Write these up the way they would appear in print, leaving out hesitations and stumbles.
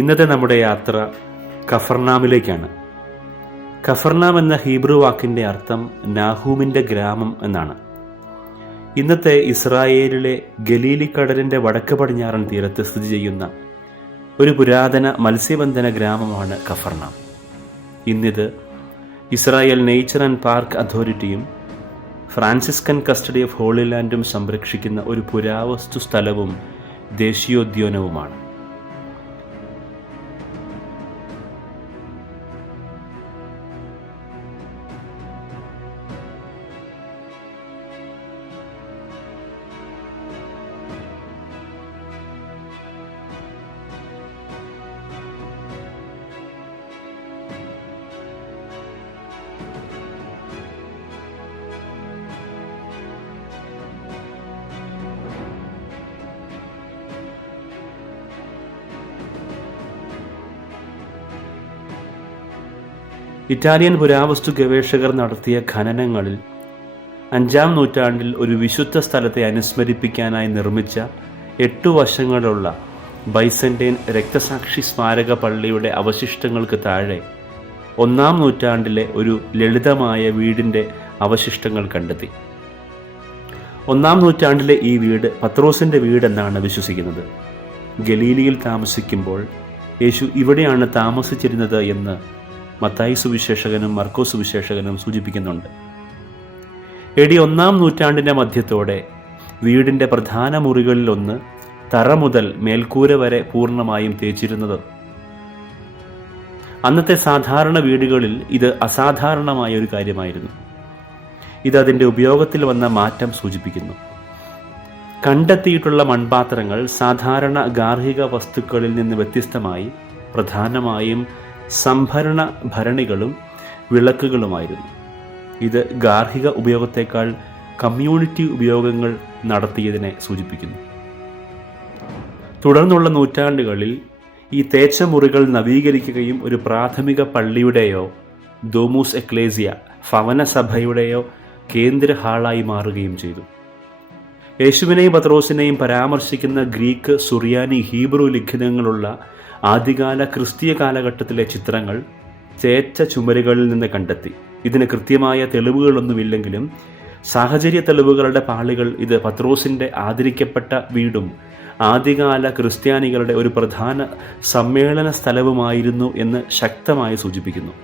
ഇന്നത്തെ നമ്മുടെ യാത്ര കഫർനാമിലേക്കാണ്. കഫർനാം എന്ന ഹീബ്രു വാക്കിൻ്റെ അർത്ഥം നാഹൂമിൻ്റെ ഗ്രാമം എന്നാണ്. ഇന്നത്തെ ഇസ്രായേലിലെ ഗലീലിക്കടലിൻ്റെ വടക്ക് പടിഞ്ഞാറൻ തീരത്ത് സ്ഥിതി ചെയ്യുന്ന ഒരു പുരാതന മത്സ്യബന്ധന ഗ്രാമമാണ് Capernaum. ഇന്നിത് Israel nature and park അതോറിറ്റിയും ഫ്രാൻസിസ്കൻ കസ്റ്റഡി ഓഫ് ഹോളി ലാൻഡും സംരക്ഷിക്കുന്ന ഒരു പുരാവസ്തു സ്ഥലവും ദേശീയോദ്യാനവുമാണ്. ഇറ്റാലിയൻ പുരാവസ്തു ഗവേഷകർ നടത്തിയ ഖനനങ്ങളിൽ 5-ാം നൂറ്റാണ്ടിൽ ഒരു വിശുദ്ധ സ്ഥലത്തെ അനുസ്മരിപ്പിക്കാനായി നിർമ്മിച്ച 8 വശങ്ങളുള്ള ബൈസന്റൈൻ രക്തസാക്ഷി സ്മാരക പള്ളിയുടെ അവശിഷ്ടങ്ങൾക്ക് താഴെ 1-ാം നൂറ്റാണ്ടിലെ ഒരു ലളിതമായ വീടിൻ്റെ അവശിഷ്ടങ്ങൾ കണ്ടെത്തി. 1-ാം നൂറ്റാണ്ടിലെ ഈ വീട് പത്രോസിൻ്റെ വീടെന്നാണ് വിശ്വസിക്കുന്നത്. ഗലീലിയിൽ താമസിക്കുമ്പോൾ യേശു ഇവിടെയാണ് താമസിച്ചിരുന്നത് എന്ന് മത്തായി സുവിശേഷകനും മർക്കോസ് സുവിശേഷകനും സൂചിപ്പിക്കുന്നുണ്ട്. AD 1-ാം നൂറ്റാണ്ടിൻ്റെ മധ്യത്തോടെ വീടിൻ്റെ പ്രധാന മുറികളിലൊന്ന് തറ മുതൽ മേൽക്കൂര വരെ പൂർണ്ണമായും തേച്ചിരുന്നത്. അന്നത്തെ സാധാരണ വീടുകളിൽ ഇത് അസാധാരണമായ ഒരു കാര്യമായിരുന്നു. ഇത് അതിൻ്റെ ഉപയോഗത്തിൽ വന്ന മാറ്റം സൂചിപ്പിക്കുന്നു. കണ്ടെത്തിയിട്ടുള്ള മൺപാത്രങ്ങൾ സാധാരണ ഗാർഹിക വസ്തുക്കളിൽ നിന്ന് വ്യത്യസ്തമായി പ്രധാനമായും സംഭരണ ഭരണികളും വിളക്കുകളുമായിരുന്നു. ഇത് ഗാർഹിക ഉപയോഗത്തേക്കാൾ കമ്മ്യൂണിറ്റി ഉപയോഗങ്ങൾ നടത്തിയതിനെ സൂചിപ്പിക്കുന്നു. തുടർന്നുള്ള നൂറ്റാണ്ടുകളിൽ ഈ തേച്ച മുറികൾ നവീകരിക്കുകയും ഒരു പ്രാഥമിക പള്ളിയുടെയോ ദോമൂസ് എക്ലേസിയ ഭവനസഭയുടെയോ കേന്ദ്ര ഹാളായി മാറുകയും ചെയ്തു. യേശുവിനെയും പത്രോസിനെയും പരാമർശിക്കുന്ന ഗ്രീക്ക്, സുറിയാനി, ഹീബ്രു ലിഖിതങ്ങളുള്ള ആദ്യകാല ക്രിസ്തീയ കാലഘട്ടത്തിലെ ചിത്രങ്ങൾ തേച്ച ചുമരുകളിൽ നിന്ന് കണ്ടെത്തി. ഇതിന് കൃത്യമായ തെളിവുകളൊന്നുമില്ലെങ്കിലും സാഹചര്യ തെളിവുകളുടെ പാളികൾ ഇത് പത്രോസിൻ്റെ ആദരിക്കപ്പെട്ട വീടും ആദ്യകാല ക്രിസ്ത്യാനികളുടെ ഒരു പ്രധാന സമ്മേളന സ്ഥലവുമായിരുന്നു എന്ന് ശക്തമായി സൂചിപ്പിക്കുന്നു.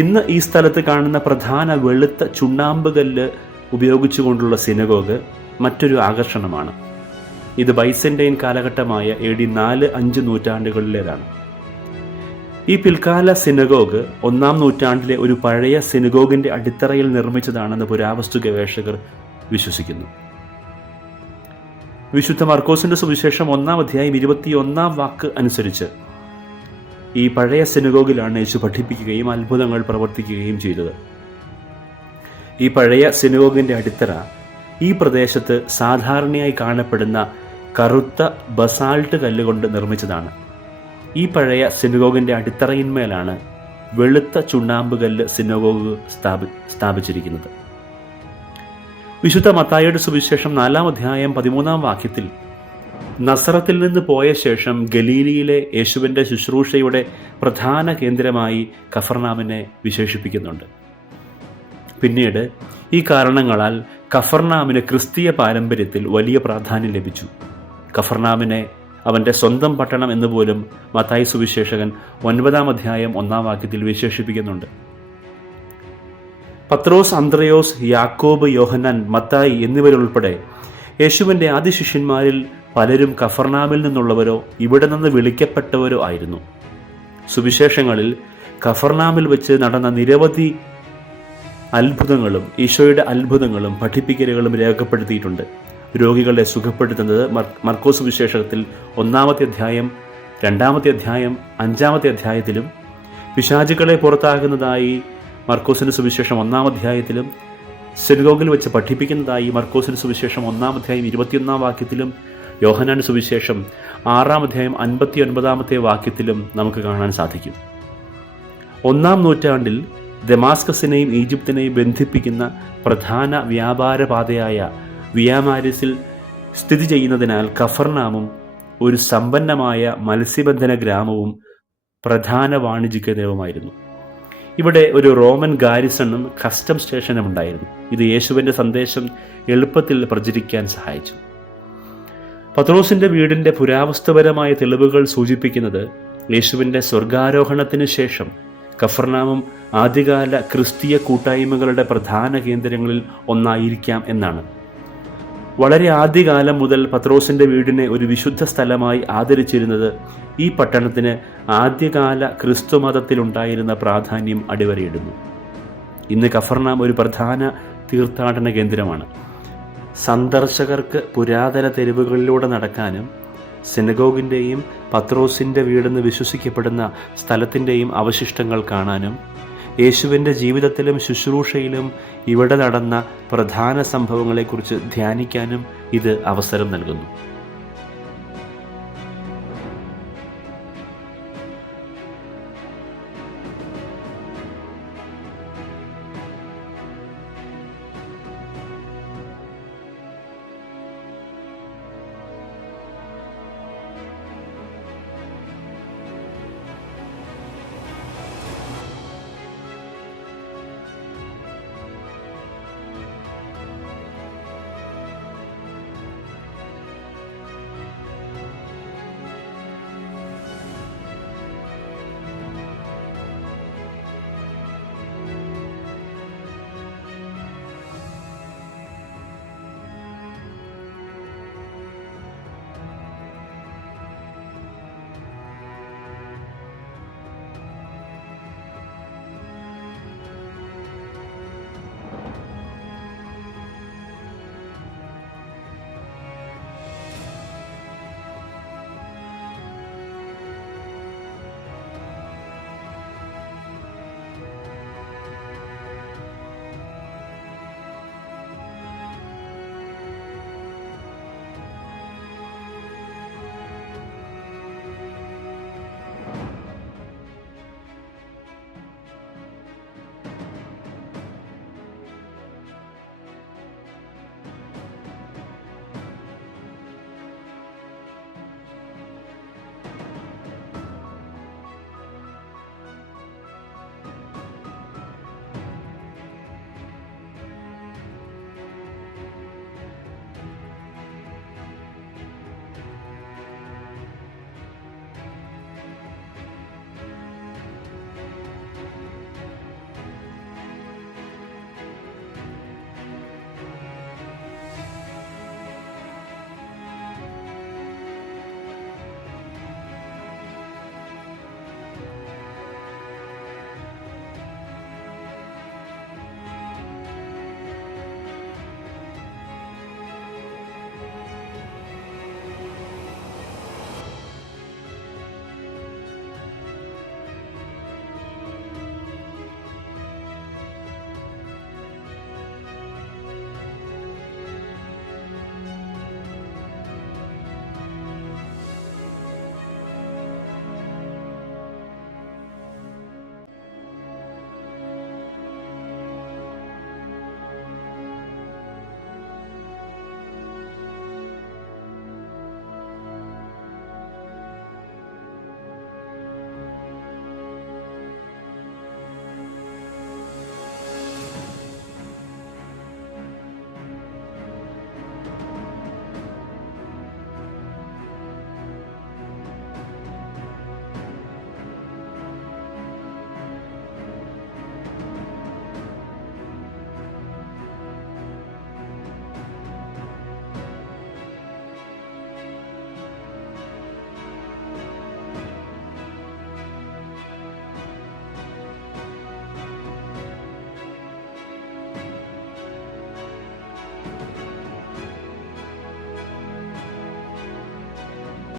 ഇന്ന് ഈ സ്ഥലത്ത് കാണുന്ന പ്രധാന വെളുത്ത ചുണ്ണാമ്പ് കല്ല് ഉപയോഗിച്ചുകൊണ്ടുള്ള സിനഗോഗ് മറ്റൊരു ആകർഷണമാണ്. ഇത് ബൈസന്റൈൻ കാലഘട്ടമായ AD 4-5 നൂറ്റാണ്ടുകളിലേതാണ്. ഈ പിൽക്കാല സിനഗോഗ് 1-ാം നൂറ്റാണ്ടിലെ ഒരു പഴയ സിനഗോഗിന്റെ അടിത്തറയിൽ നിർമ്മിച്ചതാണെന്ന് പുരാവസ്തു ഗവേഷകർ വിശ്വസിക്കുന്നു. വിശുദ്ധ മർക്കോസിന്റെ സുവിശേഷം 1-ാം അധ്യായം 21-ാം വാക്ക് അനുസരിച്ച് ഈ പഴയ സിനഗോഗിലാണ് യേശു പഠിപ്പിക്കുകയും അത്ഭുതങ്ങൾ പ്രവർത്തിക്കുകയും ചെയ്തത്. ഈ പഴയ സിനഗോഗിന്റെ അടിത്തറ ഈ പ്രദേശത്ത് സാധാരണയായി കാണപ്പെടുന്ന കറുത്ത ബസാൾട്ട് കല്ലുകൊണ്ട് നിർമ്മിച്ചതാണ്. ഈ പഴയ സിനഗോഗിന്റെ അടിത്തറയിന്മേലാണ് വെളുത്ത ചുണ്ണാമ്പ് കല്ല് സിനഗോഗ് സ്ഥാപിച്ചിരിക്കുന്നത്. വിശുദ്ധ മത്തായിയുടെ സുവിശേഷം 4-ാം അധ്യായം 13-ാം വാക്യത്തിൽ നസറത്തിൽ നിന്ന് പോയ ശേഷം ഗലീലിയിലെ യേശുവിൻ്റെ ശുശ്രൂഷയുടെ പ്രധാന കേന്ദ്രമായി കഫർനാമിനെ വിശേഷിപ്പിക്കുന്നുണ്ട്. പിന്നീട് ഈ കാരണങ്ങളാൽ കഫർനാമിന് ക്രിസ്തീയ പാരമ്പര്യത്തിൽ വലിയ പ്രാധാന്യം ലഭിച്ചു. കഫർനാമിനെ അവൻ്റെ സ്വന്തം പട്ടണം എന്നുപോലും മത്തായി സുവിശേഷകൻ 9-ാം അധ്യായം 1-ാം വാക്യത്തിൽ വിശേഷിപ്പിക്കുന്നുണ്ട്. പത്രോസ്, അന്ത്രയോസ്, യാക്കോബ്, യോഹന്നാൻ, മത്തായി എന്നിവരുൾപ്പെടെ യേശുവിൻ്റെ ആദ്യ ശിഷ്യന്മാരിൽ പലരും കഫർനാമിൽ നിന്നുള്ളവരോ ഇവിടെ നിന്ന് വിളിക്കപ്പെട്ടവരോ ആയിരുന്നു. സുവിശേഷങ്ങളിൽ കഫർനാമിൽ വെച്ച് നടന്ന നിരവധി അത്ഭുതങ്ങളും ഈശോയുടെ അത്ഭുതങ്ങളും പഠിപ്പിക്കലുകളും രേഖപ്പെടുത്തിയിട്ടുണ്ട്. രോഗികളെ സുഖപ്പെടുത്തുന്നത് മർക്കോസ് സുവിശേഷത്തിൽ 1-ാമത്തെ അധ്യായം, 2-ാമത്തെ അധ്യായം, 5-ാമത്തെ അധ്യായത്തിലും, പിശാചുക്കളെ പുറത്താകുന്നതായി മർക്കോസിന്റെ സുവിശേഷം 1-ാം അധ്യായത്തിലും, സിനഗോഗിൽ വെച്ച് പഠിപ്പിക്കുന്നതായി മർക്കോസിന്റെ സുവിശേഷം 1-ാം അധ്യായം 21-ാം വാക്യത്തിലും, യോഹന്നാൻ സുവിശേഷം 6-ാം അധ്യായം 59-ാമത്തെ വാക്യത്തിലും നമുക്ക് കാണാൻ സാധിക്കും. 1-ാം നൂറ്റാണ്ടിൽ ദമാസ്കസിനെയും ഈജിപ്തിനെയും ബന്ധിപ്പിക്കുന്ന പ്രധാന വ്യാപാര പാതയായ വിയാമാരിസിൽ സ്ഥിതി ചെയ്യുന്നതിനാൽ കഫർനാമും ഒരു സമ്പന്നമായ മത്സ്യബന്ധന ഗ്രാമവും പ്രധാന വാണിജ്യ കേന്ദ്രവുമായിരുന്നു. ഇവിടെ ഒരു റോമൻ ഗാരിസണും കസ്റ്റം സ്റ്റേഷനും ഉണ്ടായിരുന്നു. ഇത് യേശുവിൻ്റെ സന്ദേശം എളുപ്പത്തിൽ പ്രചരിക്കാൻ സഹായിച്ചു. പത്രോസിന്റെ വീടിന്റെ പുരാവസ്തുപരമായ തെളിവുകൾ സൂചിപ്പിക്കുന്നത് യേശുവിൻ്റെ സ്വർഗാരോഹണത്തിന് ശേഷം കഫർനാമും ആദ്യകാല ക്രിസ്തീയ കൂട്ടായ്മകളുടെ പ്രധാന കേന്ദ്രങ്ങളിൽ ഒന്നായിരിക്കാം എന്നാണ്. വളരെ ആദ്യകാലം മുതൽ പത്രോസിന്റെ വീടിനെ ഒരു വിശുദ്ധ സ്ഥലമായി ആദരിച്ചിരുന്നത് ഈ പട്ടണത്തിന് ആദ്യകാല ക്രിസ്തുമതത്തിലുണ്ടായിരുന്ന പ്രാധാന്യം അടിവരയിടുന്നു. ഇന്ന് കഫർനാം ഒരു പ്രധാന തീർത്ഥാടന കേന്ദ്രമാണ്. സന്ദർശകർക്ക് പുരാതന തെരുവുകളിലൂടെ നടക്കാനും സിനഗോഗിൻ്റെയും പത്രോസിൻ്റെ വീടെന്ന് വിശ്വസിക്കപ്പെടുന്ന സ്ഥലത്തിൻ്റെയും അവശിഷ്ടങ്ങൾ കാണാനും യേശുവിൻ്റെ ജീവിതത്തിലും ശുശ്രൂഷയിലും ഇവിടെ നടന്ന പ്രധാന സംഭവങ്ങളെക്കുറിച്ച് ധ്യാനിക്കാനും ഇത് അവസരം നൽകുന്നു.